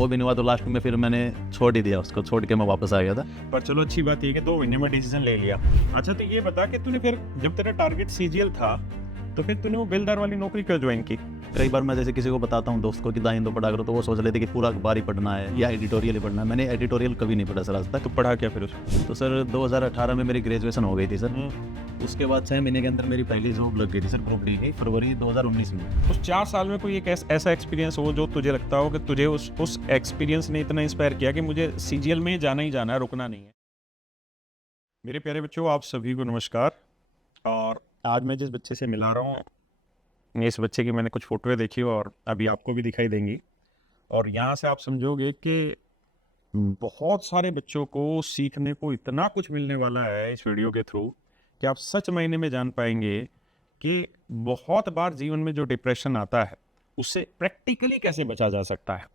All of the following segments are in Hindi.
वो भी नहीं हुआ तो लास्ट में फिर मैंने छोड़ ही दिया, उसको छोड़ के मैं वापस आ गया था। पर चलो अच्छी बात ये कि 2 महीने में डिसीजन ले लिया। अच्छा तो ये बता कि तूने फिर जब तेरा टारगेट सीजीएल था तो फिर तूने वो बेलदार वाली नौकरी क्यों ज्वाइन की? कई बार मैं जैसे किसी को बताता हूँ दोस्त को कि दाइंदो पढ़ा करो, तो वो सोच लेते कि पूरा अखबार ही पढ़ना है या एडिटोरियल ही पढ़ना है। मैंने एडिटोरियल कभी नहीं पढ़ा सर आज तक। तो पढ़ा क्या फिर उसमें? तो सर 2018 में मेरी ग्रेजुएशन हो गई थी सर। उसके बाद 6 महीने के अंदर मेरी पहली जॉब लग गई थी सर, ग्रुप डी की, फरवरी 2019 में। उस 4 साल में कोई एक ऐसा एक्सपीरियंस हो जो तुझे लगता हो कि तुझे उस एक्सपीरियंस ने इतना इंस्पायर किया कि मुझे सीजीएल में जाना ही जाना है, रुकना नहीं है। मेरे प्यारे बच्चों, आप सभी को नमस्कार। और आज मैं जिस बच्चे से मिला रहा हूँ, इस बच्चे की मैंने कुछ फोटोएं देखी और अभी आपको भी दिखाई देंगी। और यहाँ से आप समझोगे कि बहुत सारे बच्चों को सीखने को इतना कुछ मिलने वाला है इस वीडियो के थ्रू कि आप सच मायने में जान पाएंगे कि बहुत बार जीवन में जो डिप्रेशन आता है उससे प्रैक्टिकली कैसे बचा जा सकता है।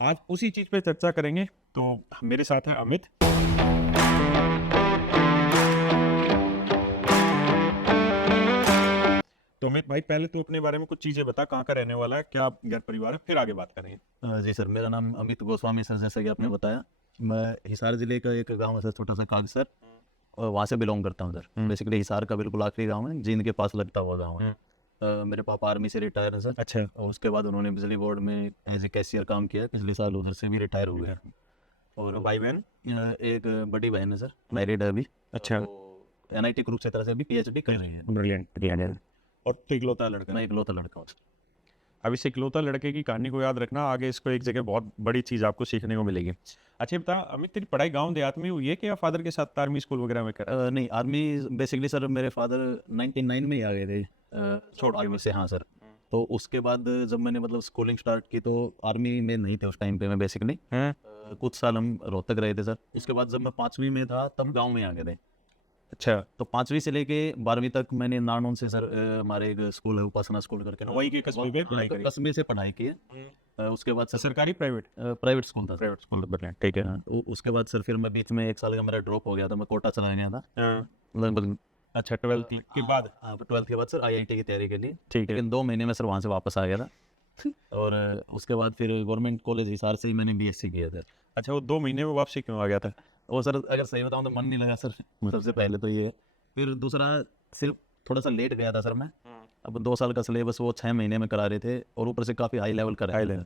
आज उसी चीज़ पे चर्चा करेंगे। तो मेरे साथ है अमित। तो अमित भाई, पहले तू अपने बारे में कुछ चीज़ें बता, कहाँ का रहने वाला है, क्या घर परिवार है, फिर आगे बात करेंगे। जी सर, मेरा नाम अमित गोस्वामी सर, जैसा कि आपने बताया। मैं हिसार जिले का एक गांव है सर, छोटा सा काग सर, और वहाँ से बिलोंग करता हूँ सर। बेसिकली हिसार का बिल्कुल आखिरी गांव है, जींद के पास लगता हुआ गांव है। मेरे पापा आर्मी से रिटायर है सर। अच्छा। और उसके बाद उन्होंने बिजली बोर्ड में एज ए कैशियर काम किया, पिछले साल उधर से भी रिटायर हो गए। और भाई बहन? एक बड़ी बहन है सर, मैरिड है अभी। अच्छा। NIT कुरुक्षेत्र से अभी PhD कर रही है। ब्रिलियंट। और तो इकलौता लड़का? मैं इकलौता लड़का हूँ। अब इस इकलौता लड़के की कहानी को याद रखना, आगे इसको एक जगह बहुत बड़ी चीज़ आपको सीखने को मिलेगी। अच्छा बता अमित, तेरी पढ़ाई गांव देहात में हुई है कि या फादर के साथ आर्मी स्कूल वगैरह में कर? नहीं, आर्मी बेसिकली सर मेरे फादर 99 में ही आ गए थे छोड़ आर्मी से। हाँ सर। तो उसके बाद जब मैंने मतलब स्कूलिंग स्टार्ट की तो आर्मी में नहीं थे उस टाइम पे मैं बेसिकली। कुछ साल हम रोहतक रहे थे सर। उसके बाद जब मैं 5वीं में था तब गाँव में आ गए थे। अच्छा। तो 5वीं से लेके 12वीं तक मैंने नारनौल से सर हमारे एक स्कूल है उपासना स्कूल करके, वही के कस्बे पे पढ़ाई करी? कस्बे से पढ़ाई की है। उसके बाद सर सरकारी प्राइवेट? प्राइवेट स्कूल था। प्राइवेट स्कूल, ठीक है। उसके बाद सर फिर मैं बीच में 1 साल का मेरा ड्रॉप हो गया था, मैं कोटा चला गया था लगभग। अच्छा, 12th के बाद? हाँ, 12th के बाद सर IIT की तैयारी के लिए। ठीक है। लेकिन 2 महीने में सर वहाँ से वापस आ गया था। और उसके बाद फिर गवर्नमेंट कॉलेज हिसार से ही मैंने BSc किया था। अच्छा, वो 2 महीने में वापसी क्यों आ गया था? वो सर अगर सही बताऊँ तो मन नहीं लगा सर, सबसे पहले तो ये है। फिर दूसरा सिर्फ थोड़ा सा लेट गया था सर मैं। अब 2 साल का सिलेबस वो 6 महीने में करा रहे थे और ऊपर से काफ़ी हाई लेवल कर रहे थे।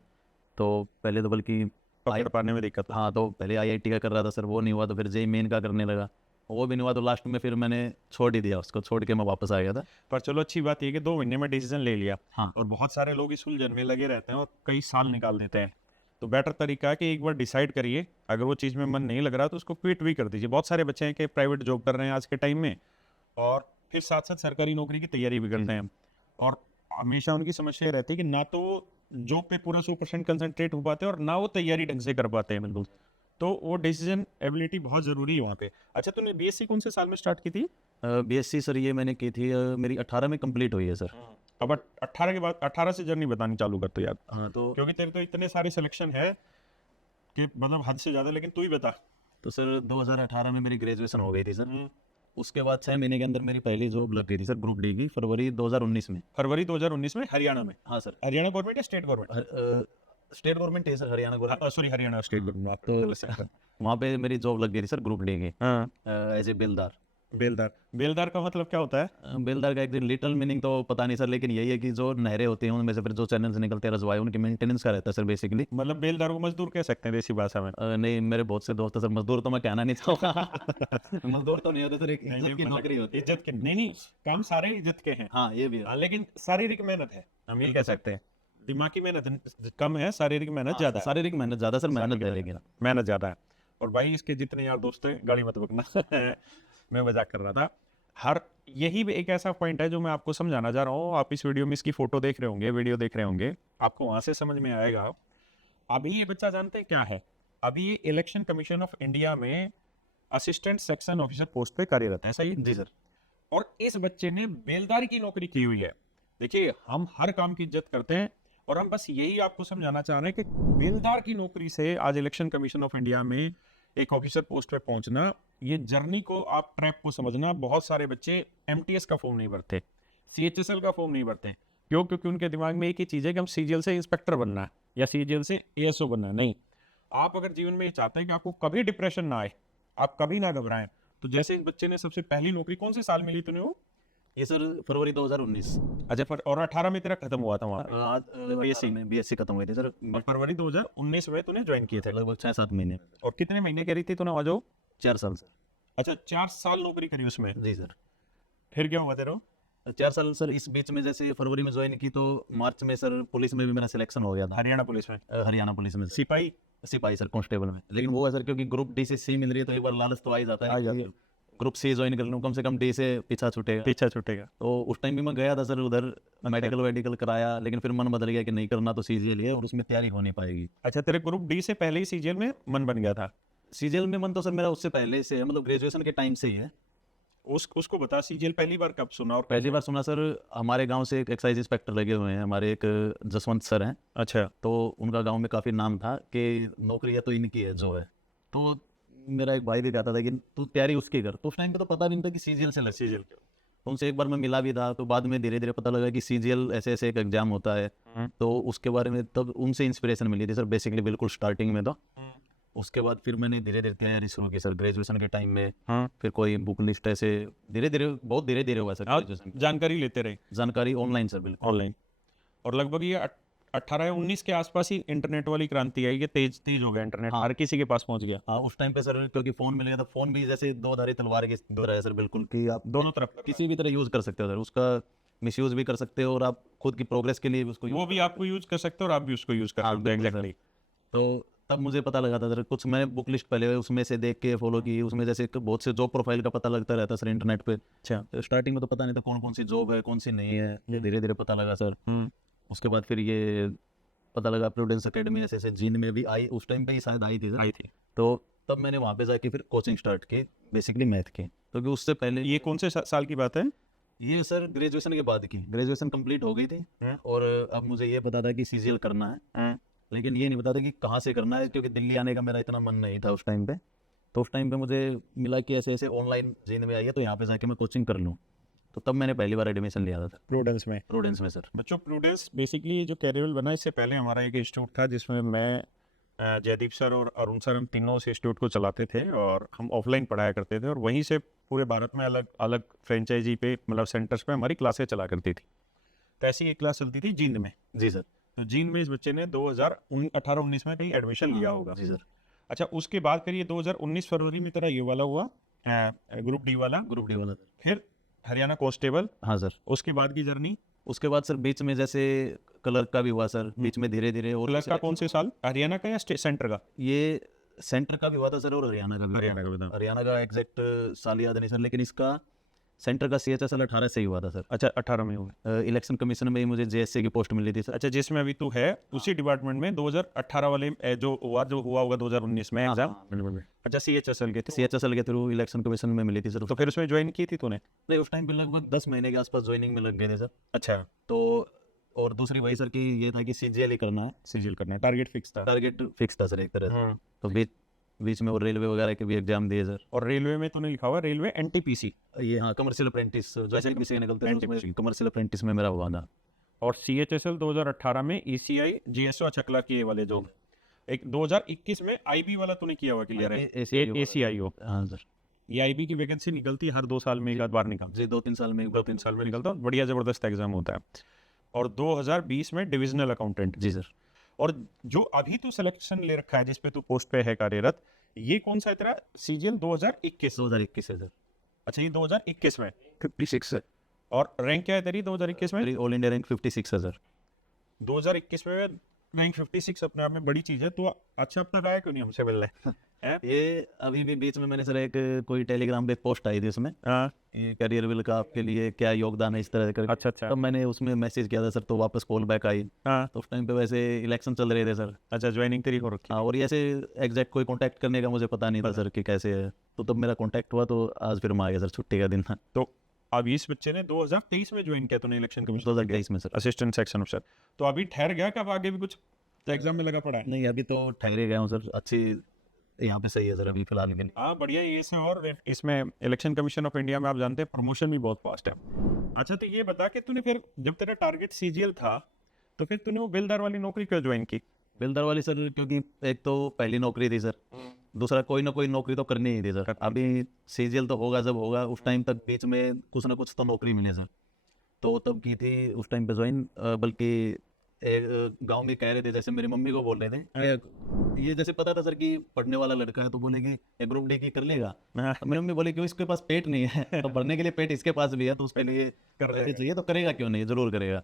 तो पहले तो बल्कि पकड़ पाने में दिक्कत? हाँ, तो पहले IIT का कर रहा था सर, वो नहीं हुआ तो फिर JEE मेन का करने लगा, वो भी नहीं हुआ तो लास्ट में फिर मैंने छोड़ ही दिया, उसको छोड़ के मैं वापस आ गया था। पर चलो अच्छी बात ये कि 2 महीने में डिसीजन ले लिया। हाँ। और बहुत सारे लोग इस उलझन में लगे रहते हैं और कई साल निकाल देते हैं। तो बेटर तरीका है कि एक बार डिसाइड करिए, अगर वो चीज़ में मन नहीं लग रहा तो उसको क्विट भी कर दीजिए। बहुत सारे बच्चे हैं कि प्राइवेट जॉब कर रहे हैं आज के टाइम में और फिर साथ साथ सरकारी नौकरी की तैयारी भी करते हैं। और हमेशा उनकी समस्या ये रहती है कि ना तो जॉब पे पूरा 100% कंसंट्रेट हो पाते हैं और ना वो तैयारी ढंग से कर पाते हैं। बिल्कुल। तो वो डिसीजन एबिलिटी बहुत ज़रूरी है वहाँ पे। अच्छा, तूने BSc कौन से साल में स्टार्ट की थी? BSc सर ये मैंने की थी मेरी 18 में कंप्लीट हुई है सर। अब 18 के बाद 18 से जर्नी बतानी चालू कर तो यार। हाँ, तो क्योंकि तेरे तो इतने सारे सिलेक्शन है कि मतलब हद से ज़्यादा। लेकिन तू ही बता। तो सर 2018 में मेरी ग्रेजुएशन हो गई थी सर। उसके बाद 6 महीने के अंदर मेरी पहली जॉब लग गई थी सर, ग्रुप डी की, फरवरी 2019 में। फरवरी 2019 में हरियाणा में? हाँ सर। हरियाणा गवर्नमेंट या स्टेट गवर्नमेंट? स्टेट गवर्नमेंट है sir, Haryana government. Sorry, Haryana state government. तो वहाँ पे मेरी जॉब लग गई थी सर ग्रुप डी की, एज ए बेलदार। बेलदार का मतलब क्या होता है? बेलदार का एक लिटिल मीनिंग तो पता नहीं सर, लेकिन यही है कि जो नहरें होती हैं उनमें से फिर जो चैनल्स निकलते हैं रजवाए, उनकी मेंटेनेंस का रहता है सर बेसिकली। मतलब बेलदार को मजदूर कह सकते हैं देसी भाषा में? नहीं, मेरे बहुत से दोस्त हैं सर, मजदूर तो मैं कहना नहीं चाहूँगा। मजदूर तो नहीं होते सर, एक इज्जत की नौकरी होती है। इज्जत की नहीं, काम सारे इज्जत के हैं। हाँ, ये भी है। लेकिन शारीरिक मेहनत है, हम ये कह सकते हैं। दिमागी मेहनत कम है, शारीरिक मेहनत ज्यादा है। शारीरिक मेहनत ज़्यादा सर, मेहनत है लेकिन मेहनत ज्यादा है। और भाई इसके जितने यार दोस्त हैं, गाड़ी मत बकना। मैं मजाक कर रहा था। यही एक ऐसा पॉइंट है जो मैं आपको समझाना चाह रहा हूँ। आप इस वीडियो में इसकी फोटो देख रहे होंगे, वीडियो देख रहे होंगे, आपको वहां से समझ में आएगा। अभी ये बच्चा जानते हैं क्या है? अभी ये इलेक्शन कमीशन ऑफ इंडिया में असिस्टेंट सेक्शन ऑफिसर पोस्ट पे कार्यरत है। सही? जी सर। और इस बच्चे ने बेलदारी की नौकरी की हुई है। देखिए, हम हर काम की इज्जत करते हैं और हम बस यही आपको समझाना चाह रहे हैं कि बेलदार की नौकरी से आज इलेक्शन कमीशन ऑफ इंडिया में एक ऑफिसर पोस्ट पे पहुंचना, ये जर्नी को आप ट्रैप को समझना। बहुत सारे बच्चे MTS का फॉर्म नहीं भरते, CHSL का फॉर्म नहीं भरते। क्यों? क्योंकि उनके दिमाग में एक ही चीज़ है कि हम CGL से इंस्पेक्टर बनना है। या सीजीएल से एएसओ बनना है, नहीं। आप अगर जीवन में ये चाहते हैं कि आपको कभी डिप्रेशन ना आए, आप कभी ना घबराएं, तो जैसे इस बच्चे ने सबसे पहली नौकरी कौन से साल मिली तुम्हें वो? ये सर फरवरी 2019। अच्छा, और 18 में तेरा खत्म हुआ था वहाँ पे, आज बीएससी खत्म हुई थी सर, और फरवरी 2019 में तूने ज्वाइन किए थे। लगभग 6-7 महीने। और कितने महीने करी थी तूने वहाँ जो? 4 साल सर। अच्छा, 4 साल नौकरी करी उसमें। जी सर। फिर क्या हुआ तेरा? 4 साल सर। इस बीच में जैसे फरवरी में ज्वाइन की तो मार्च में सर पुलिस में भी मेरा सिलेक्शन हो गया था। हरियाणा पुलिस में? हरियाणा पुलिस में सिपाही? सिपाही सर, कांस्टेबल में। लेकिन वो है सर, क्योंकि ग्रुप डी से सी मिल रही है तो एक बार लालच तो आ ही जाता है, ग्रुप सी ज्वाइन कर लूँ, कम से कम डी से पीछा छूटेगा। तो उस टाइम भी मैं गया था सर उधर, मेडिकल कराया, लेकिन फिर मन बदल गया कि नहीं करना तो सीजीएल है और उसमें तैयारी हो नहीं पाएगी। अच्छा, तेरे ग्रुप डी से पहले ही सीजीएल में मन बन गया था? सीजीएल में मन तो सर मेरा उससे पहले से है, मतलब ग्रेजुएशन के टाइम से ही है। उसको बता, सीजीएल पहली बार कब सुना? और पहली बार सुना सर, हमारे गांव से एक एक्साइज इंस्पेक्टर लगे हुए हैं, हमारे एक जसवंत सर हैं। अच्छा। तो उनका गांव में काफ़ी नाम था कि नौकरी है तो इनकी है जो है। तो मेरा एक भाई भी कहता था कि तू तैयारी उसकी कर। तो उस टाइम पे तो पता नहीं था कि सीजीएल से लग। सीजीएल तो उनसे एक बार मैं मिला भी था, तो बाद में धीरे धीरे पता लगा कि सीजीएल ऐसे ऐसे एक एग्जाम होता है। तो उसके बारे में तब उनसे इंस्पिरेशन मिली थी सर, बेसिकली बिल्कुल स्टार्टिंग में। तो उसके बाद फिर मैंने धीरे धीरे तैयारी शुरू की सर ग्रेजुएशन के टाइम में। फिर कोई बुक लिस्ट ऐसे धीरे धीरे हुआ सर ग्रेजुएशन। जानकारी लेते रहे? जानकारी ऑनलाइन सर, बिल्कुल ऑनलाइन। और लगभग ये 18 या 19 के आसपास ही इंटरनेट वाली क्रांति आई, ये तेज हो गया इंटरनेट। हाँ, हर किसी के पास पहुंच गया। हाँ, उस टाइम पे सर क्योंकि फोन मिल गया था। फोन भी जैसे दो धारी तलवार की तरह है सर, बिल्कुल, कि आप दोनों तरफ किसी भी तरह यूज कर सकते हो सर। उसका मिसयूज भी कर सकते हो और आप खुद की प्रोग्रेस के लिए भी उसको वो भी आपको यूज कर सकते हो और आप भी उसको यूज कर सकते हो। एग्जैक्टली। तो तब मुझे पता लगा था सर, कुछ मैंने बुक लिस्ट पहले उसमें से देख के फॉलो की। उसमें जैसे बहुत से जॉब प्रोफाइल का पता लगता रहता सर इंटरनेट पे। अच्छा, तो स्टार्टिंग में तो पता नहीं था कौन कौन सी जॉब है कौन सी नहीं है, ये धीरे धीरे पता लगा सर। उसके बाद फिर ये पता लगा प्रूडेंस एकेडमी ऐसे जीन में भी आई, उस टाइम पे ही शायद आई थी। तो तब मैंने वहाँ पे जाके फिर कोचिंग स्टार्ट की, बेसिकली मैथ की। क्योंकि उससे पहले ये कौन से साल की बात है? ये सर ग्रेजुएशन के बाद की, ग्रेजुएशन कंप्लीट हो गई थी और अब मुझे ये पता था कि सीजीएल करना है, लेकिन ये नहीं पता था कि कहाँ से करना है, क्योंकि दिल्ली आने का मेरा इतना मन नहीं था उस टाइम पे। तो उस टाइम पे मुझे मिला कि ऐसे ऐसे ऑनलाइन जीन में आई है, तो यहाँ पे जाके मैं कोचिंग कर लूँ। तो तब मैंने पहली बार एडमिशन लिया था सर प्रूडेंस में। प्रूडेंस में सर। बच्चों, प्रूडेंस बेसिकली जो कैरियर बना, इससे पहले हमारा एक इंस्टीट्यूट था जिसमें मैं, जयदीप सर और अरुण सर, हम तीनों उस इंस्टीट्यूट को चलाते थे और हम ऑफलाइन पढ़ाया करते थे। और वहीं से पूरे भारत में अलग अलग फ्रेंचाइजी पे, मतलब सेंटर्स पे हमारी क्लासें चला करती थी। तो ऐसी एक क्लास चलती थी जींद में। जी सर। तो जींद में इस बच्चे ने 2018-19 में कहीं एडमिशन लिया होगा। जी सर। अच्छा, उसके बाद फिर ये 2019 फरवरी में तेरा ये वाला हुआ, ग्रुप डी वाला सर। फिर हरियाणा कांस्टेबल। हाँ सर। उसके बाद की जर्नी? उसके बाद सर बीच में जैसे क्लर्क का भी हुआ सर, बीच में धीरे धीरे। और क्लर्क का कौन से साल? हरियाणा का या सेंटर का? ये सेंटर का भी हुआ था सर और हरियाणा का भी। हरियाणा का एग्जैक्ट साल याद नहीं सर, लेकिन इसका सेंटर का CHSL 18 से ही हुआ था सर। अच्छा, 18 में हुआ। इलेक्शन कमीशन में ही मुझे JSC की पोस्ट मिली थी सर। अच्छा, जिसमें अभी तू है उसी डिपार्टमेंट में 2018 वाले जो हुआ होगा 2019 में एग्जाम। अच्छा, CHSL के थ्रू इलेक्शन कमीशन में मिली थी सर। तो फिर उसमें ज्वाइन की थी तूने? नहीं, उस टाइम पे लगभग 10 महीने के आसपास ज्वाइनिंग में लग गए थे सर। अच्छा। तो और दूसरी वही सर कि ये था कि सीजीएल ही करना है। सीजीएल करना है, टारगेट फिक्स था सर एक तरह से। तो बीच में और रेलवे वगैरह के भी एग्जाम दिए सर। और रेलवे में तूने लिखा हुआ रेलवे NTPC? ये हाँ, कमर्शियल अप्रेंटिस, जैसे NTPC निकलते हैं, कमर्शियल अप्रेंटिस में मेरा हुआ था। और CHSL 2018 में ECI GSO चकला किए वाले जो एक 2021 में IB वाला तूने किया हुआ क्लियर है? ACIO। हाँ सर। ये IB की वैकेंसी निकलती है हर 2 साल में एक बार निकलती है। 2-3 साल में निकलता है। बढ़िया जबरदस्त एग्जाम होता है। और 2020 में डिविजनल अकाउंटेंट। जी सर। और जो अभी तू सिलेक्शन ले रखा है, जिसपे तू पोस्ट पे है कार्यरत, ये कौन सा है तेरा? CGL 2021 है सर। अच्छा, ये 2021 में 56 है। और रैंक क्या है तेरी 2021 में? ऑल इंडिया रैंक 56 है सर। 2021 में रैंक 56 अपने आप में बड़ी चीज है। तो अच्छा, अब तक आया क्यों नहीं हमसे मिलने? ये अभी भी बीच में मैंने सर एक कोई टेलीग्राम पे पोस्ट आई थी उसमें, ये करियर विल का आपके लिए क्या योगदान है इस तरह का। अच्छा। तब मैंने उसमें मैसेज किया था सर, तो वापस कॉल बैक आई। तो उस टाइम पे वैसे इलेक्शन चल रहे थे सर। अच्छा, ज्वाइनिंग तेरी हो रखी? हाँ, और ऐसे एग्जैक्ट कोई कांटेक्ट करने का मुझे पता नहीं था सर कि कैसे है। तो तब मेरा कांटेक्ट हुआ, तो आज फिर मैं आ गया सर, छुट्टी का दिन था। तो अब इस बच्चे ने 2023 में ज्वाइन किया तूने इलेक्शन कमीशन? 2023 में सर, असिस्टेंट सेक्शन ऑफिसर। तो अभी ठहर गया कि अब आगे भी कुछ एग्जाम में लगा पड़ा है? नहीं, अभी तो ठहरे गया हूँ सर। अच्छी यहाँ पे सही है सर अभी फिलहाल के लिए। हाँ, बढ़िया। ये इसमें और इसमें इलेक्शन कमीशन ऑफ इंडिया में आप जानते हैं प्रमोशन भी बहुत फास्ट है। अच्छा, तो ये बता कि तूने फिर जब तेरा टारगेट CGL था, तो फिर तूने वो बिलदार वाली नौकरी क्यों ज्वाइन की? बेलदार वाली सर, क्योंकि एक तो पहली नौकरी थी सर, दूसरा कोई ना कोई नौकरी तो करनी ही थी सर। अभी सीजीएल तो होगा जब होगा, उस टाइम तक बीच में कुछ ना कुछ तो नौकरी मिले सर, तो तब की थी उस टाइम पे ज्वाइन। बल्कि एक गांव में कह रहे थे, जैसे मेरी मम्मी को बोल रहे थे, ये जैसे पता था सर कि पढ़ने वाला लड़का है, तो बोलेगी एक ग्रुप डी की कर लेगा। तो मेरी मम्मी बोली क्यों, इसके पास पेट नहीं है तो पढ़ने के लिए पेट इसके पास भी है, तो उसके लिए करना चाहिए, तो करेगा क्यों नहीं, जरूर करेगा।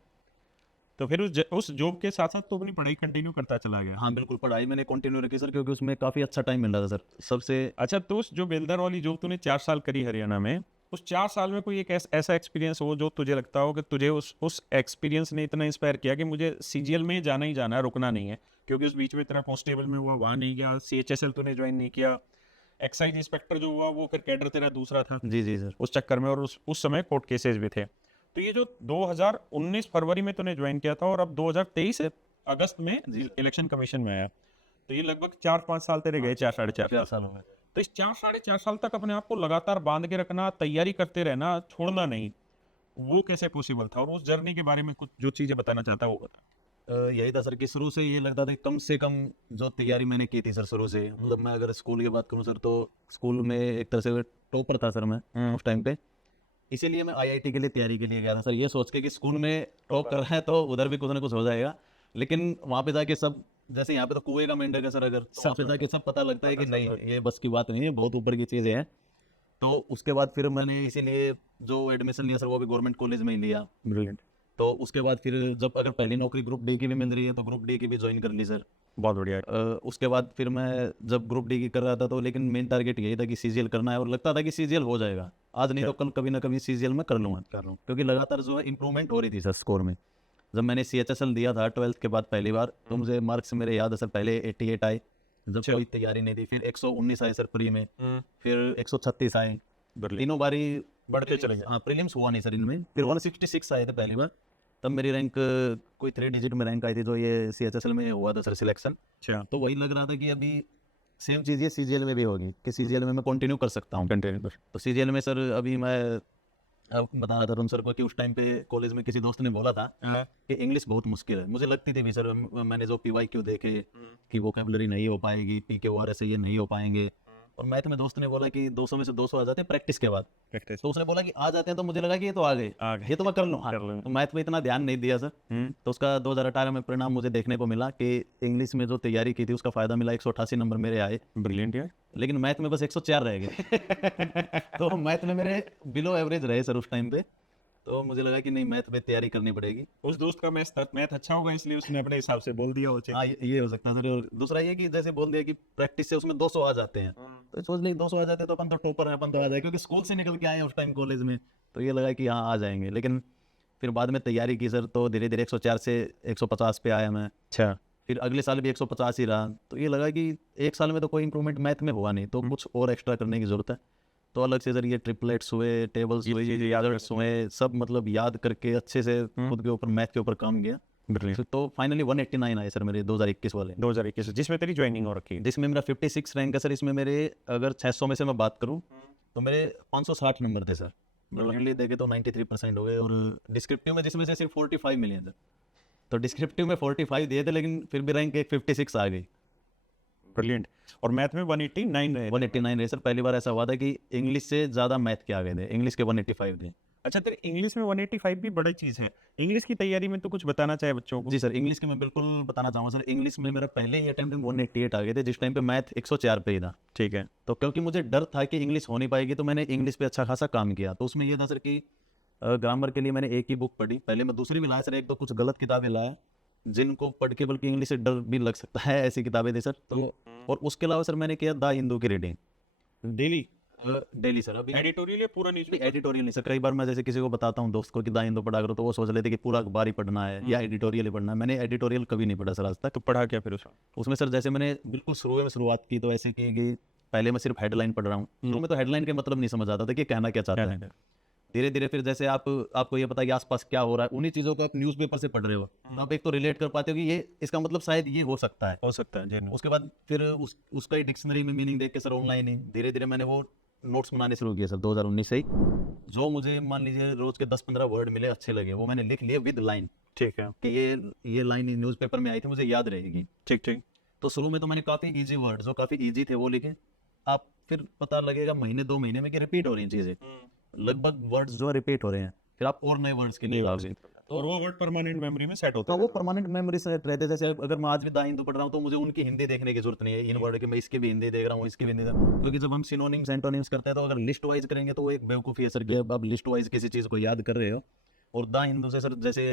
तो फिर उस जॉब के साथ साथ तो अपनी पढ़ाई कंटिन्यू करता चला गया। हाँ बिल्कुल, पढ़ाई मैंने कंटिन्यू रखी सर, क्योंकि उसमें काफ़ी अच्छा टाइम मिल रहा था सर सबसे। अच्छा, तो उस जो बेलदार वाली जॉब तूने 4 साल करी हरियाणा में, उस 4 साल में कोई एक ऐसा एक्सपीरियंस हो जो तुझे लगता हो कि तुझे उस एक्सपीरियंस ने इतना इंस्पायर किया कि मुझे सीजीएल में जाना ही जाना है, रुकना नहीं है। क्योंकि उस बीच में तेरा कांस्टेबल में हुआ, वहाँ नहीं गया, सीएचएसएल तूने ज्वाइन नहीं किया, एक्साइज इंस्पेक्टर जो हुआ वो फिर कैडर तेरा दूसरा था जी जी सर। उस चक्कर में, और उस समय कोर्ट केसेस भी थे। तो ये जो 2019 फरवरी में तूने ज्वाइन किया था और अब 2023 अगस्त में इलेक्शन कमीशन में आया, तो ये लगभग 4-5 साल तेरे गए, 4 साढ़े 4 साल हो गए। तो इस 4 साढ़े 4 साल तक अपने आप को लगातार बांध के रखना, तैयारी करते रहना, छोड़ना नहीं, वो कैसे पॉसिबल था? और उस जर्नी के बारे में कुछ जो चीजें बताना चाहता है वो बता। यही था सर कि शुरू से ये लगता था कि कम से कम जो तैयारी मैंने की थी सर शुरू से, मतलब मैं अगर स्कूल की बात करूं सर, तो स्कूल में एक तरह से टॉपर था सर मैं उस टाइम पे। इसीलिए मैं आईआईटी के लिए तैयारी के लिए गया था सर, ये सोच के कि स्कूल में टॉप कर रहा है तो उधर भी कुछ ना कुछ हो जाएगा। लेकिन वहाँ पे जाके सब, जैसे यहाँ पे तो कुएं का मेंढक है सर, अगर वहाँ पे जाके सब पता लगता है कि नहीं ये बस की बात नहीं है, बहुत ऊपर की चीज़ें हैं। तो उसके बाद फिर मैंने इसीलिए जो एडमिशन लिया सर वो भी गवर्नमेंट कॉलेज में ही लिया। ब्रिलियंट। तो उसके बाद फिर जब अगर पहली नौकरी ग्रुप डी की भी मिल रही है तो ग्रुप डी की भी ज्वाइन कर ली सर। बहुत बढ़िया। उसके बाद फिर मैं जब ग्रुप डी की कर रहा था, तो लेकिन मेन टारगेट यही था कि सीजीएल करना है, और लगता था कि सीजीएल हो जाएगा, आज नहीं तो कल कभी ना कभी सीजीएल में कर लूँगा, क्योंकि लगातार जो है इंप्रूवमेंट हो रही थी सर स्कोर में। जब मैंने सीएचएसएल दिया था 12th के बाद पहली बार, तो मुझे मार्क्स मेरे याद है सर, पहले 88 आए, जब कोई तैयारी नहीं थी, फिर 119 आए सर प्री में, फिर 136 आए, तीनों बारी बढ़ते चले गए। हाँ प्रीलिम्स हुआ नहीं सर इनमें, फिर 166 आए थे पहली बार, तब मेरी रैंक कोई 3 डिजिट में रैंक आई थी, जो ये सीएचएसएल में हुआ था सर सिलेक्शन। अच्छा, तो वही लग रहा था कि अभी सेम चीज़ ये सीजीएल में भी होगी, कि सीजीएल में मैं कंटिन्यू कर सकता हूँ। कंटिन्यू कर। तो सीजीएल में सर अभी मैं अब बता रहा था उन सर को कि उस टाइम पे कॉलेज में किसी दोस्त ने बोला था कि इंग्लिश बहुत मुश्किल है, मुझे लगती थी भी सर, मैंने जो पीवाईक्यू देखे कि वोकैबुलरी नहीं हो पाएगी, पीक्यूआरएस ये नहीं हो पाएंगे, और मैथ में दोस्त ने बोला कि 200 में से 200 आ जाते हैं प्रैक्टिस के बाद। प्रैक्टिस। तो उसने बोला कि आ जाते हैं, तो मुझे लगा कि ये तो आ गए, ये तो मैं कर लूँ। हाँ, तो मैथ में इतना ध्यान नहीं दिया सर। तो उसका 2018 में परिणाम मुझे देखने को मिला कि इंग्लिश में जो तैयारी की थी उसका फायदा मिला, 188 नंबर मेरे आए। ब्रिलियंट यार। लेकिन मैथ में बस 104 रह गए तो मैथ में मेरे बिलो एवरेज रहे सर उस टाइम पे। तो मुझे लगा कि नहीं, मैथ में तैयारी करनी पड़ेगी। उस दोस्त का मैथ अच्छा होगा, इसलिए उसने अपने हिसाब से बोल दिया। हाँ ये हो सकता है सर। और दूसरा ये कि जैसे बोल दिया कि प्रैक्टिस से उसमें 200 आ जाते हैं, तो सोच लिया 200 आ जाते हैं तो अपन तो टॉपर है, अपन तो आ जाए, क्योंकि स्कूल से निकल के आए उस टाइम कॉलेज में, तो ये लगा कि हाँ आ जाएंगे। लेकिन फिर बाद में तैयारी की सर, तो धीरे धीरे 104 से 150 पे आया मैं। अच्छा। फिर अगले साल भी 150 ही रहा, तो ये लगा कि एक साल में तो कोई इंप्रूवमेंट मैथ में हुआ नहीं, तो कुछ और एक्स्ट्रा करने की जरूरत है। तो अलग से सर ये ट्रिपलेट्स हुए, टेबल्स हुए, यादर्स हुए, सब मतलब याद करके अच्छे से खुद के ऊपर मैथ के ऊपर काम किया। तो फाइनली 189 आए सर मेरे 2021 वाले। 2021 जिसमें तेरी ज्वाइनिंग हो रखी है, जिसमें मेरा 56 रैंक है सर। इसमें मेरे अगर 600 में से मैं बात करूं तो मेरे 560 नंबर थे सर। ब्लॉन्डली देखे तो 93% हो गए। और डिस्क्रिप्टिव में जिसमें से सिर्फ 45 मिले हैं सर। तो डिस्क्रिप्टिव में 45 दिए थे, लेकिन फिर भी रैंक एक 56 आ गई। ब्रिलियंट। और मैथ में 189 रहे। 189 रहे सर। पहली बार ऐसा हुआ था कि इंग्लिश से ज़्यादा मैथ के आ गए थे, इंग्लिश के 185 थे। अच्छा, तेरे इंग्लिश में 185 भी बड़ी चीज़ है। इंग्लिश की तैयारी में तो कुछ बताना चाहे बच्चों को? जी सर, इंग्लिश के मैं बिल्कुल बताना चाहूँगा सर। इंग्लिश में मेरा पहले ही अटेम्प्ट में 188 आ गए थे, जिस टाइम पे मैथ 104 पे ही था। ठीक है। तो क्योंकि मुझे डर था कि इंग्लिश हो नहीं पाएगी, तो मैंने इंग्लिश पे अच्छा खासा काम किया। तो उसमें यह था सर कि ग्रामर के लिए मैंने एक ही बुक पढ़ी, पहले मैं दूसरी भी लाया सर, एक दो कुछ गलत किताबें लाया जिनको पढ़ के बल्कि इंग्लिश से डर भी लग सकता है, ऐसी किताबें थी सर। तो और उसके अलावा सर मैंने किया द हिंदू की रीडिंग डेली सर। अभी एडिटोरियल या पूरा न्यूज़? एडिटोरियल नहीं सर। कई बार मैं जैसे किसी को बताता हूँ दोस्त को कि द हिंदू पढ़ा करो, तो वो सोच लेते कि पूरा अखबार ही पढ़ना है या एडिटोरियल ही पढ़ना है। मैंने एडिटोरियल कभी नहीं पढ़ा सर आज तक। तो पढ़ा क्या फिर उसमें सर जैसे मैंने बिल्कुल शुरुआत की तो ऐसे की कि पहले मैं सिर्फ हेडलाइन पढ़ रहा हूँ, तो मैं तो हेडलाइन के मतलब नहीं समझ आता था कि कहना क्या चाहता है। धीरे धीरे फिर जैसे आपको ये पता है कि आसपास क्या हो रहा है, उन्हीं चीज़ों को आप न्यूज़पेपर से पढ़ रहे हो, तो आप एक तो रिलेट कर पाते हो कि ये इसका मतलब शायद ये हो सकता है। उसके बाद फिर उसका ही डिक्शनरी में मीनिंग देख के सर ऑनलाइन ही धीरे धीरे मैंने वो नोट्स बनाने शुरू किए सर 2019 से ही। जो मुझे मान लीजिए रोज के 10-15 वर्ड मिले अच्छे लगे, वो मैंने लिख लिए विद लाइन। ठीक है, कि ये लाइन न्यूज़पेपर में आई थी, मुझे याद रहेगी। ठीक ठीक। तो शुरू में तो मैंने काफ़ी इजी वर्ड्स जो काफ़ी इजी थे वो लिखे। आप फिर पता लगेगा महीने 2 महीने में कि रिपीट हो रही हैं चीज़ें, लगभग वर्ड्स जो रिपीट हो रहे हैं, फिर आप और नए वर्ड्स के लिए निकालोगे। और वो वर्ड परमानेंट मेमोरी में सेट होता तो है। वो परमानेंट मेमोरी से रहते हैं। जैसे अगर मैं आज भी द हिंदू पढ़ रहा हूँ तो मुझे उनकी हिंदी देखने की जरूरत नहीं है इन वर्ड की, मैं इसकी भी हिंदी देख रहा हूँ, इसकी भी हिंदी देख रहा हूँ। क्योंकि जब हम सिनोनिम्स एंटोनिम्स करते हैं तो अगर लिस्ट वाइज करेंगे तो वो एक बेवकूफ़ी है सर कि अब आप लिस्ट वाइज किसी चीज़ को याद कर रहे हो। और द हिंदू से सर जैसे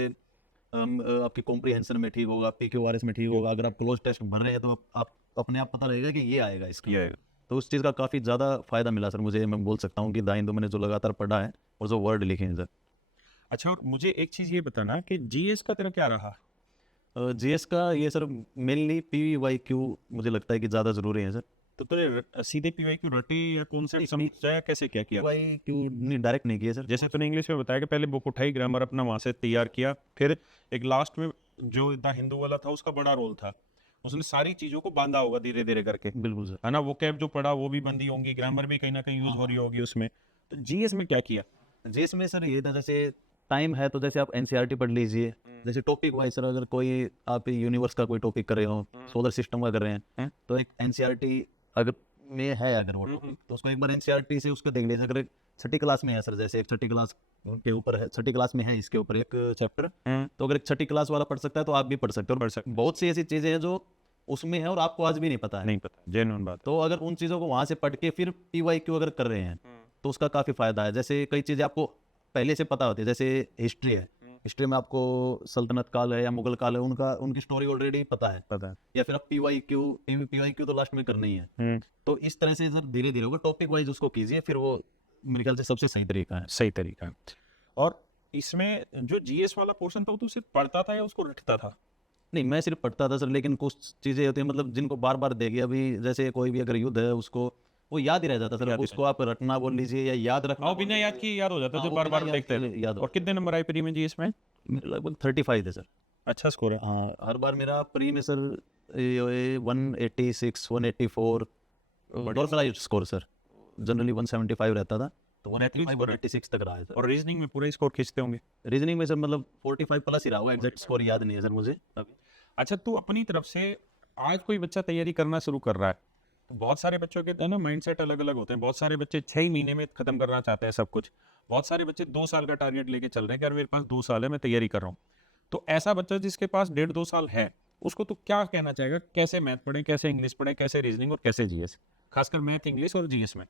आपकी कॉम्प्रीहेंशन में ठीक होगा, PQRS में ठीक होगा, अगर आप क्लोज टेस्ट भर रहे हैं तो आप अपने आप पता रहेगा कि ये आएगा इसका। ये तो उस चीज़ का काफ़ी ज़्यादा फ़ायदा मिला सर मुझे। मैं बोल सकता हूँ कि द हिंदू मैंने जो लगातार पढ़ा है और जो वर्ड लिखे हैं सर। अच्छा, और मुझे एक चीज़ ये बताना कि जीएस का तेरा क्या रहा? GS का ये सर मेनली PYQ मुझे लगता है कि ज़्यादा ज़रूरी है सर। तो तेरे सीधे पीवाईक्यू रटे या कॉन्सेप्ट समझा या कैसे क्या किया? PYQ नहीं, डायरेक्ट नहीं किया सर। जैसे तूने इंग्लिश में बताया कि पहले बुक उठाई, ग्रामर अपना वहाँ से तैयार किया, फिर एक लास्ट में जो द हिंदू वाला था उसका बड़ा रोल था, उसने सारी चीज़ों को बांधा होगा धीरे धीरे करके, बिल्कुल सर। है ना? वो कैब जो पढ़ा वो भी बंदी होंगी, ग्रामर भी कहीं ना कहीं यूज हो रही होगी उसमें। तो जीएस में क्या किया? GS में सर ये था, जैसे टाइम है तो जैसे आप NCERT पढ़ लीजिए, जैसे टॉपिक वाइज सर अगर कोई आप यूनिवर्स का कोई टॉपिक कर रहे हो, सोलर सिस्टम का कर रहे हैं, तो एक NCERT अगर में है अगर वो टॉपिक तो उसको एक बार NCERT से उसको देख लीजिए। अगर 6ठी क्लास में है सर, जैसे एक 6ठी क्लास के ऊपर है, 6ठी क्लास में है इसके ऊपर एक चैप्टर, तो अगर एक 6ठी क्लास वाला पढ़ सकता है तो आप भी पढ़ सकते हो। पढ़ सकते बहुत सी ऐसी चीज़ें हैं जो उसमें है और आपको आज भी नहीं पता है। नहीं पता, जेन्युइन बात। तो अगर उन चीज़ों को वहाँ से पढ़ के फिर PYQ अगर कर रहे हैं तो उसका काफ़ी फ़ायदा है। जैसे कई चीज़ें आपको पहले से पता होती है, जैसे हिस्ट्री है, हिस्ट्री में आपको सल्तनत काल है या मुगल काल है, उनकी स्टोरी ऑलरेडी पता है, या फिर आप PYQ तो लास्ट में करना ही है। तो इस तरह से सर धीरे धीरे होगा, टॉपिक वाइज उसको कीजिए, फिर वो मेरे ख्याल से सबसे सही तरीका है। सही तरीका है। और इसमें जो जीएस वाला पोर्शन था वो तो सिर्फ पढ़ता था या उसको रटता था? नहीं, मैं सिर्फ पढ़ता था सर, लेकिन कुछ चीज़ें होती हैं मतलब जिनको बार बार देखिए, अभी जैसे कोई भी अगर युद्ध है उसको वो याद ही रह जाता सर। उसको आप रटना बोल लीजिए या याद रखना, हाँ, बिना याद किए याद हो जाता है, जो बार बार देखते हैं। याद। और कितने नंबर आए प्री में जीएस में? मेरे लगभग 35 थे सर। अच्छा स्कोर है। हाँ, हर बार मेरा प्री में sir 186 184 normal score sir, generally 175 रहता था, तो 185 186 तक रहा है सर। और रीजनिंग में पूरा स्कोर खींचते होंगे? रीजनिंग में सर मतलब 45 प्लस ही रहा हुआ, एग्जैक्ट स्कोर याद नहीं है सर मुझे अभी। अच्छा, तू अपनी तरफ से आज कोई बच्चा तैयारी करना शुरू कर रहा है, तो बहुत सारे बच्चों के है ना माइंडसेट अलग अलग होते हैं। बहुत सारे बच्चे 6 महीने में खत्म करना चाहते हैं सब कुछ, बहुत सारे बच्चे 2 साल का टारगेट लेके चल रहे हैं कि यार मेरे पास 2 साल है, मैं तैयारी कर रहा हूँ। तो ऐसा बच्चा जिसके पास 1.5-2 साल है, उसको तू क्या कहना चाहेगा? कैसे मैथ पढ़े, कैसे इंग्लिश पढ़े, कैसे रीजनिंग और कैसे जीएस, खासकर मैथ, इंग्लिश और जीएस में?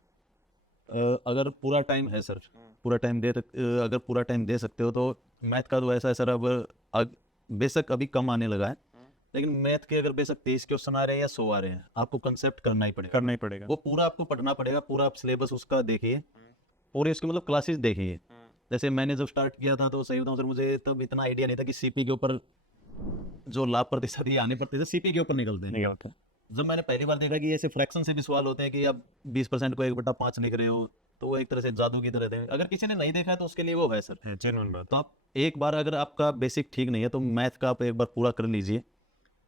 अगर पूरा टाइम है सर, अगर पूरा टाइम दे सकते हो तो मैथ का तो ऐसा है सर, अब बेशक अभी कम आने लगा है, लेकिन मैथ के अगर बेशक 23 क्वेश्चन आ रहे हैं या 100 आ रहे हैं, आपको कंसेप्ट करना ही पड़ेगा। वो पूरा आपको पढ़ना पड़ेगा, पूरा आप सिलेबस उसका देखिए और इसके मतलब क्लासेस देखिए। जैसे मैंने जब स्टार्ट किया था तो सही बताऊं सर, मुझे तब इतना आइडिया नहीं था कि CP के ऊपर जो लाभ प्रतिशत ये आने प्रतिशत CP के ऊपर निकलते हैं। नहीं होता। जब मैंने पहली बार देखा कि ऐसे फ्रैक्शन से भी सवाल होते हैं कि आप 20% को 1/5 लिख रहे हो, तो वो एक तरह से जादू की तरह थे। अगर किसी ने नहीं देखा है तो उसके लिए वो है सर, जेन्युइन बात। तो आप एक बार अगर आपका बेसिक ठीक नहीं है तो मैथ का आप एक बार पूरा कर लीजिए।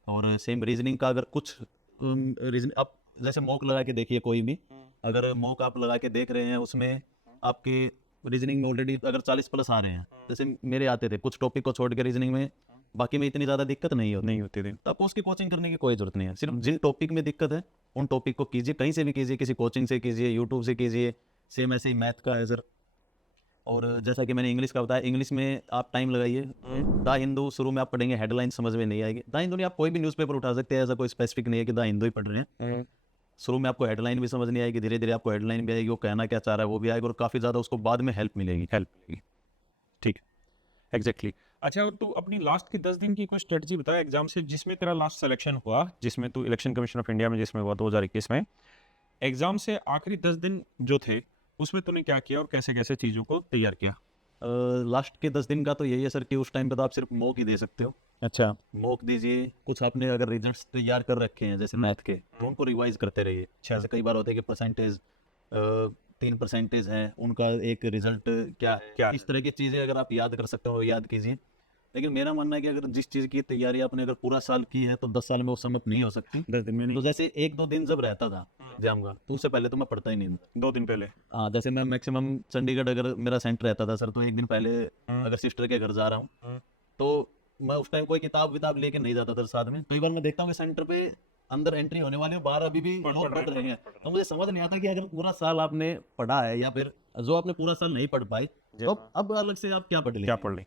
और सेम रीजनिंग का अगर कुछ रीजन आप जैसे मॉक लगा के देखिए, कोई भी अगर मॉक आप लगा के देख रहे हैं उसमें आपके रीजनिंग में ऑलरेडी अगर 40 प्लस आ रहे हैं, जैसे मेरे आते थे कुछ टॉपिक को छोड़ के रीजनिंग में, बाकी में इतनी ज़्यादा दिक्कत नहीं होती थी, तो आपको उसकी कोचिंग करने की कोई ज़रूरत नहीं है। सिर्फ जिन टॉपिक में दिक्कत है उन टॉपिक को कीजिए, कहीं से भी कीजिए, किसी कोचिंग से कीजिए, यूट्यूब से कीजिए। सेम ऐसे ही मैथ का है सर। और जैसा कि मैंने इंग्लिश का बताया, इंग्लिश में आप टाइम लगाइए। द हिंदू शुरू में आप पढ़ेंगे, हेडलाइन समझ में नहीं आएगी। द हिंदू नहीं, आप कोई भी न्यूज़पेपर उठा सकते हैं, ऐसा कोई स्पेसिफिक नहीं है कि द हिंदू ही पढ़ रहे हैं। शुरू में आपको हेडलाइन भी समझ नहीं आएगी, धीरे धीरे आपको हेडलाइन भी आएगी, वो कहना क्या चाह रहा है वो भी आएगा, और काफ़ी ज़्यादा उसको बाद में हेल्प मिलेगी। ठीक है, एग्जैक्टली। अच्छा, और तू अपनी लास्ट की 10 दिन की कोई स्ट्रेटजी बता एग्जाम से, जिसमें तेरा लास्ट सिलेक्शन हुआ, जिसमें तू इलेक्शन कमीशन ऑफ इंडिया में जिसमें हुआ 2021 में, एग्जाम से आखिरी 10 दिन जो थे उसमें तूने क्या किया और कैसे कैसे चीज़ों को तैयार किया? लास्ट के 10 दिन का तो यही है सर कि उस टाइम पे तो आप सिर्फ मॉक ही दे सकते हो। अच्छा, मॉक दीजिए, कुछ आपने अगर रिजल्ट्स तैयार कर रखे हैं जैसे मैथ के, तो उनको रिवाइज करते रहिए। जैसे कई बार होता है कि परसेंटेज 3% है, उनका एक रिजल्ट क्या, इस तरह की चीज़ें अगर आप याद कर सकते हो याद कीजिए। लेकिन मेरा मानना है कि अगर जिस चीज़ की तैयारी आपने अगर पूरा साल की है तो 10 साल में वो समाप्त नहीं हो सकती। 10 दिन में नहीं, तो जैसे 1-2 दिन जब रहता था एग्जाम का, तो उससे पहले तो मैं पढ़ता ही नहीं था। 2 दिन पहले। हाँ, जैसे मैं मैक्सिमम चंडीगढ़ अगर मेरा सेंटर रहता था सर, तो एक दिन पहले अगर सिस्टर के घर जा रहा हूँ तो मैं उस टाइम कोई किताब विताब लेके नहीं जाता था साथ में। कई बार मैं देखता हूँ कि सेंटर पे अंदर एंट्री होने वाले 12 अभी भी लोग पढ़ रहे हैं, तो मुझे समझ नहीं आता कि अगर पूरा साल आपने पढ़ा है या फिर जो आपने पूरा साल नहीं पढ़ पाए तो अब अलग से आप क्या पढ़ क्या लें। पढ़ ली।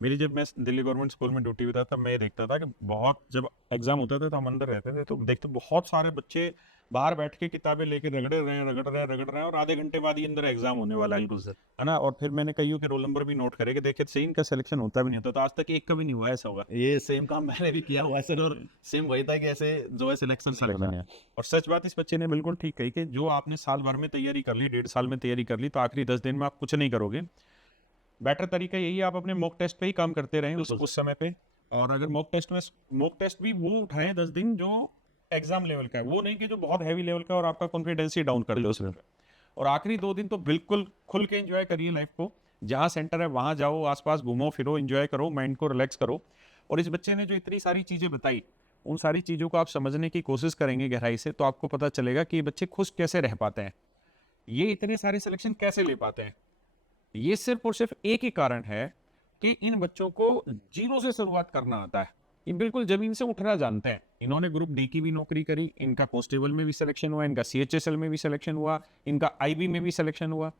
मेरी जब मैं दिल्ली गवर्नमेंट स्कूल में ड्यूटी पे था तब मैं ये देखता था कि बहुत जब एग्जाम होता था तो हम अंदर रहते थे तो देखते बहुत सारे बच्चे बाहर बैठ के किताबें लेके रगड़ रहे हैं और आधे घंटे बाद ही अंदर एग्जाम होने वाला है, है ना। और फिर मैंने कईयों के रोल नंबर भी नोट करे कि देखे सही इनका सिलेक्शन होता भी नहीं होता, तो आज तक एक का भी नहीं हुआ ऐसा होगा। ये सेम काम मैंने भी किया हुआ है सर, और सेम वही था कि ऐसे जो है सिलेक्शन और सच बात इस बच्चे ने बिल्कुल ठीक कही कि जो आपने साल भर में तैयारी कर ली, 1.5 साल में तैयारी कर ली, तो आखिरी 10 दिन में आप कुछ नहीं करोगे। बेटर तरीका यही है आप अपने मॉक टेस्ट पे ही काम करते रहें उस समय पे। और अगर मॉक टेस्ट भी वो उठाएं 10 दिन जो एग्जाम लेवल का है, वो नहीं कि जो बहुत हैवी लेवल का और आपका कॉन्फिडेंस ही डाउन कर ले उसमें। और आखिरी 2 दिन तो बिल्कुल खुल के एंजॉय करिए लाइफ को, जहाँ सेंटर है वहाँ जाओ, आसपास घूमो फिरो, एंजॉय करो, माइंड को रिलैक्स करो। और इस बच्चे ने जो इतनी सारी चीज़ें बताई, उन सारी चीज़ों को आप समझने की कोशिश करेंगे गहराई से, तो आपको पता चलेगा कि ये बच्चे खुश कैसे रह पाते हैं, ये इतने सारे सिलेक्शन कैसे ले पाते हैं। ये सिर्फ और सिर्फ एक ही कारण है कि इन बच्चों को जीरो से शुरुआत करना आता है, ये बिल्कुल जमीन से उठना जानते हैं। इन्होंने ग्रुप डी की भी नौकरी करी, इनका कांस्टेबल में भी सिलेक्शन हुआ, इनका सीएचएसएल में भी सिलेक्शन हुआ, इनका आईबी में भी सिलेक्शन हुआ।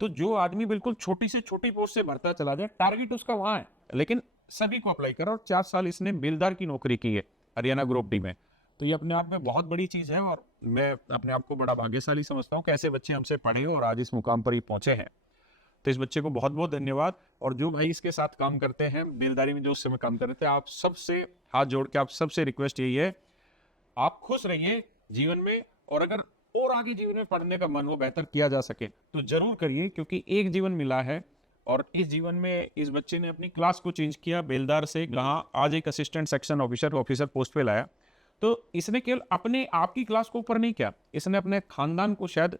तो जो आदमी बिल्कुल छोटी से छोटी पोस्ट से भरता चला जाए, टारगेट उसका वहां है, लेकिन सभी को अप्लाई करा। और 4 साल इसने बेलदार की नौकरी की है हरियाणा ग्रुप डी में, तो ये अपने आप में बहुत बड़ी चीज है। और मैं अपने आप को बड़ा भाग्यशाली समझता हूँ कि ऐसे बच्चे हमसे पढ़े और आज इस मुकाम पर ही पहुंचे हैं। तो इस बच्चे को बहुत बहुत धन्यवाद। और जो भाई इसके साथ काम करते हैं, बेलदारी में जो उस समय काम कर रहे थे, आप सबसे हाथ जोड़ के आप सबसे रिक्वेस्ट यही है, आप खुश रहिए जीवन में। और अगर और आगे जीवन में पढ़ने का मन हो, बेहतर किया जा सके तो जरूर करिए, क्योंकि एक जीवन मिला है। और इस जीवन में इस बच्चे ने अपनी क्लास को चेंज किया, बेलदार से कहाँ आज एक असिस्टेंट सेक्शन ऑफिसर पोस्ट पे लाया। तो इसने केवल अपने आप की क्लास को ऊपर नहीं किया, इसने अपने खानदान को शायद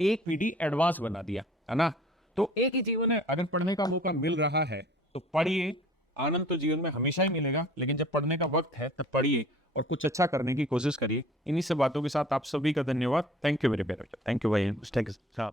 एक पीढ़ी एडवांस बना दिया, है ना। तो एक ही जीवन है, अगर पढ़ने का मौका मिल रहा है तो पढ़िए। आनंद तो जीवन में हमेशा ही मिलेगा, लेकिन जब पढ़ने का वक्त है तब पढ़िए और कुछ अच्छा करने की कोशिश करिए। इन्हीं सब बातों के साथ आप सभी का धन्यवाद। थैंक यू मेरे प्यारे बच्चे, थैंक यू भाई। Thank you.